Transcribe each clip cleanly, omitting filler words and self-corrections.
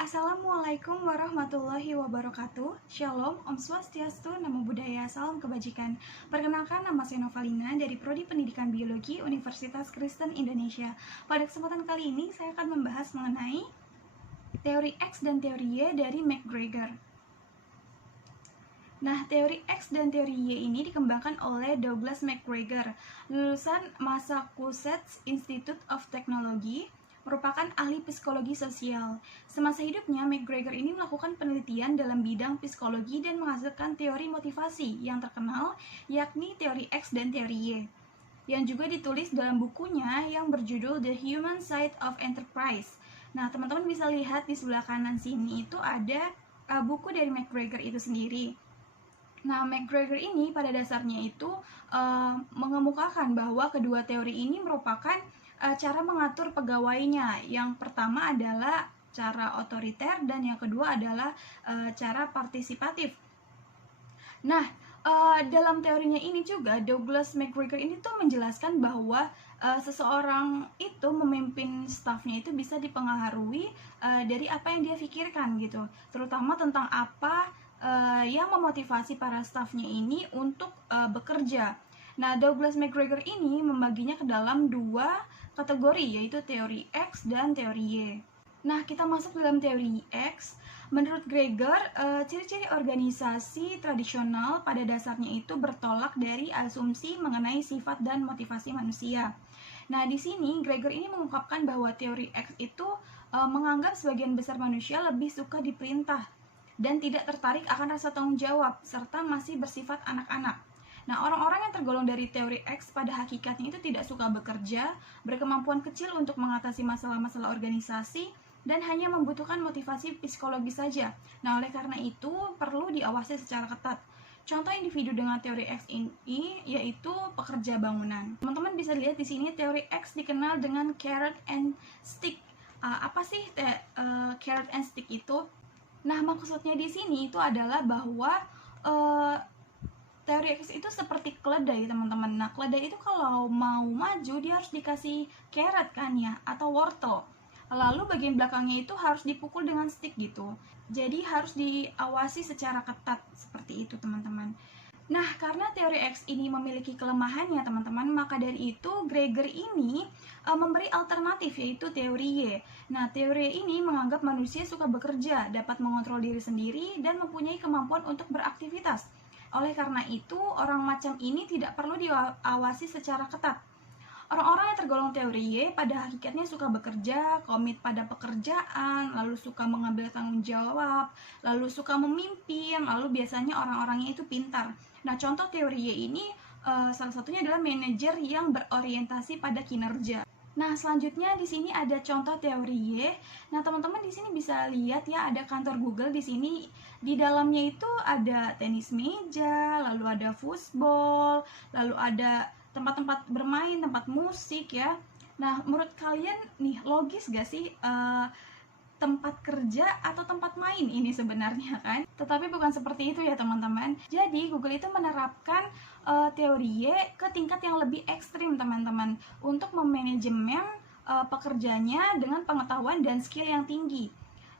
Assalamualaikum warahmatullahi wabarakatuh. Shalom, Om Swastiastu, Namo Buddhaya, Salam Kebajikan. Perkenalkan, nama saya Novalina dari Prodi Pendidikan Biologi Universitas Kristen Indonesia. Pada kesempatan kali ini, saya akan membahas mengenai teori X dan teori Y dari McGregor. Nah, teori X dan teori Y ini dikembangkan oleh Douglas McGregor, lulusan Massachusetts Institute of Technology, merupakan ahli psikologi sosial. Semasa hidupnya, McGregor ini melakukan penelitian dalam bidang psikologi dan menghasilkan teori motivasi yang terkenal, yakni teori X dan teori Y, yang juga ditulis dalam bukunya yang berjudul The Human Side of Enterprise. Nah, teman-teman bisa lihat di sebelah kanan sini itu ada buku dari McGregor itu sendiri. Nah, McGregor ini pada dasarnya itu mengemukakan bahwa kedua teori ini merupakan cara mengatur pegawainya. Yang pertama adalah cara otoriter dan yang kedua adalah cara partisipatif. Nah, dalam teorinya ini juga Douglas McGregor ini tuh menjelaskan bahwa seseorang itu memimpin stafnya itu bisa dipengaruhi dari apa yang dia pikirkan gitu, terutama tentang apa yang memotivasi para stafnya ini untuk bekerja. Nah, Douglas McGregor ini membaginya ke dalam dua kategori, yaitu teori X dan teori Y. Nah, kita masuk dalam teori X. Menurut Gregor, ciri-ciri organisasi tradisional pada dasarnya itu bertolak dari asumsi mengenai sifat dan motivasi manusia. Nah, di sini Gregor ini mengungkapkan bahwa teori X itu menganggap sebagian besar manusia lebih suka diperintah dan tidak tertarik akan rasa tanggung jawab, serta masih bersifat anak-anak. Nah, orang-orang yang tergolong dari teori X pada hakikatnya itu tidak suka bekerja, berkemampuan kecil untuk mengatasi masalah-masalah organisasi, dan hanya membutuhkan motivasi psikologis saja. Nah, oleh karena itu perlu diawasi secara ketat. Contoh individu dengan teori X ini yaitu pekerja bangunan. Teman-teman bisa lihat di sini teori X dikenal dengan carrot and stick. Apa sih carrot and stick itu? Nah, maksudnya di sini itu adalah bahwa teori X itu seperti keledai, teman-teman. Nah, keledai itu kalau mau maju dia harus dikasih carrot kan ya, atau wortel. Lalu bagian belakangnya itu harus dipukul dengan stick gitu. Jadi harus diawasi secara ketat seperti itu, teman-teman. Nah, karena teori X ini memiliki kelemahannya, teman-teman, maka dari itu Gregor ini memberi alternatif, yaitu teori Y. Nah, teori ini menganggap manusia suka bekerja, dapat mengontrol diri sendiri, dan mempunyai kemampuan untuk beraktivitas. Oleh karena itu, orang macam ini tidak perlu diawasi secara ketat. Orang-orang yang tergolong teori Y pada hakikatnya suka bekerja, komit pada pekerjaan, lalu suka mengambil tanggung jawab, lalu suka memimpin, lalu biasanya orang-orangnya itu pintar. Nah, contoh teori Y ini salah satunya adalah manajer yang berorientasi pada kinerja. Nah, selanjutnya di sini ada contoh teori Y. Nah, teman-teman di sini bisa lihat ya, ada kantor Google di sini. Di dalamnya itu ada tenis meja, lalu ada football, lalu ada tempat-tempat bermain, tempat musik ya. Nah, menurut kalian nih logis gak sih tempat kerja atau tempat main ini sebenarnya kan? Tetapi bukan seperti itu ya teman-teman. Jadi Google itu menerapkan teori Y ke tingkat yang lebih ekstrim teman-teman, untuk memanajemen pekerjanya dengan pengetahuan dan skill yang tinggi.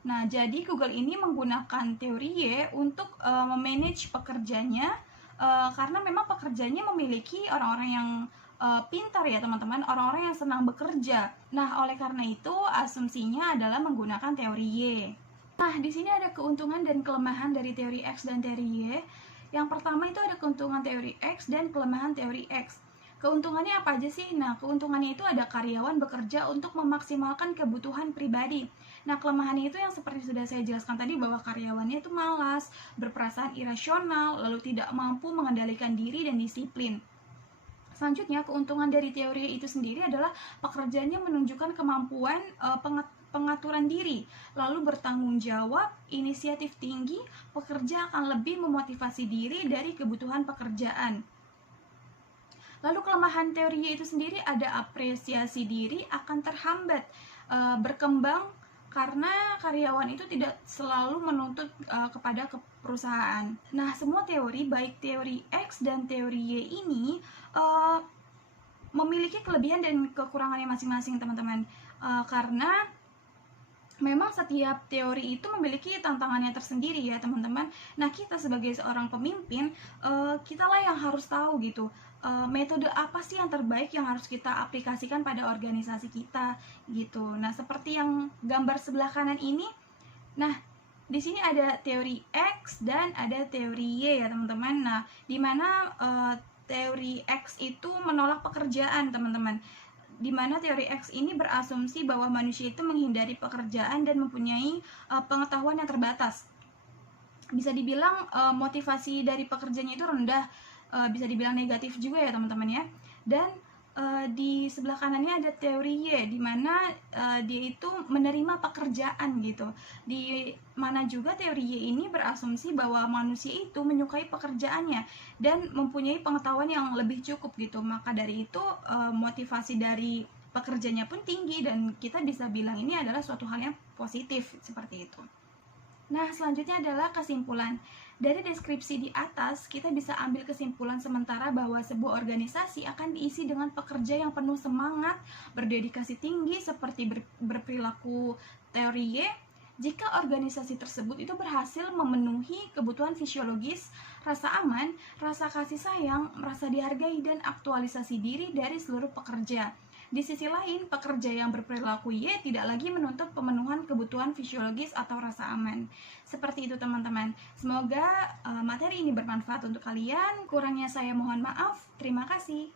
Nah, jadi Google ini menggunakan teori Y untuk memanage pekerjanya, karena memang pekerjanya memiliki orang-orang yang pintar ya teman-teman, orang-orang yang senang bekerja. Nah, oleh karena itu asumsinya adalah menggunakan teori Y. Nah, di sini ada keuntungan dan kelemahan dari teori X dan teori Y. Yang pertama itu ada keuntungan teori X dan kelemahan teori X. Keuntungannya apa aja sih? Nah, keuntungannya itu ada karyawan bekerja untuk memaksimalkan kebutuhan pribadi. Nah, kelemahannya itu yang seperti sudah saya jelaskan tadi, bahwa karyawannya itu malas, berperasaan irasional, lalu tidak mampu mengendalikan diri dan disiplin. Selanjutnya, keuntungan dari teori itu sendiri adalah pekerjanya menunjukkan kemampuan pengaturan diri, lalu bertanggung jawab, inisiatif tinggi, pekerja akan lebih memotivasi diri dari kebutuhan pekerjaan. Lalu kelemahan teori itu sendiri ada apresiasi diri akan terhambat berkembang karena karyawan itu tidak selalu menuntut kepada perusahaan. Nah, semua teori, baik teori X dan teori Y ini memiliki kelebihan dan kekurangannya masing-masing, teman-teman. Karena Memang setiap teori itu memiliki tantangannya tersendiri ya teman-teman. Nah, kita sebagai seorang pemimpin, kita lah yang harus tahu gitu, metode apa sih yang terbaik yang harus kita aplikasikan pada organisasi kita gitu. Nah, seperti yang gambar sebelah kanan ini, nah di sini ada teori X dan ada teori Y ya teman-teman. Nah, di mana teori X itu menolak pekerjaan teman-teman, di mana teori X ini berasumsi bahwa manusia itu menghindari pekerjaan dan mempunyai pengetahuan yang terbatas. Bisa dibilang motivasi dari pekerjanya itu rendah, bisa dibilang negatif juga ya teman-teman ya. Dan di sebelah kanannya ada teori Y, di mana dia itu menerima pekerjaan gitu. Di mana juga teori Y ini berasumsi bahwa manusia itu menyukai pekerjaannya dan mempunyai pengetahuan yang lebih cukup gitu. Maka dari itu motivasi dari pekerjanya pun tinggi dan kita bisa bilang ini adalah suatu hal yang positif seperti itu. Nah, selanjutnya adalah kesimpulan. Dari deskripsi di atas, kita bisa ambil kesimpulan sementara bahwa sebuah organisasi akan diisi dengan pekerja yang penuh semangat, berdedikasi tinggi seperti berperilaku teori Y. Jika organisasi tersebut itu berhasil memenuhi kebutuhan fisiologis, rasa aman, rasa kasih sayang, merasa dihargai, dan aktualisasi diri dari seluruh pekerja. Di sisi lain, pekerja yang berperilaku Y tidak lagi menuntut pemenuhan kebutuhan fisiologis atau rasa aman. Seperti itu teman-teman. Semoga materi ini bermanfaat untuk kalian. Kurangnya saya mohon maaf. Terima kasih.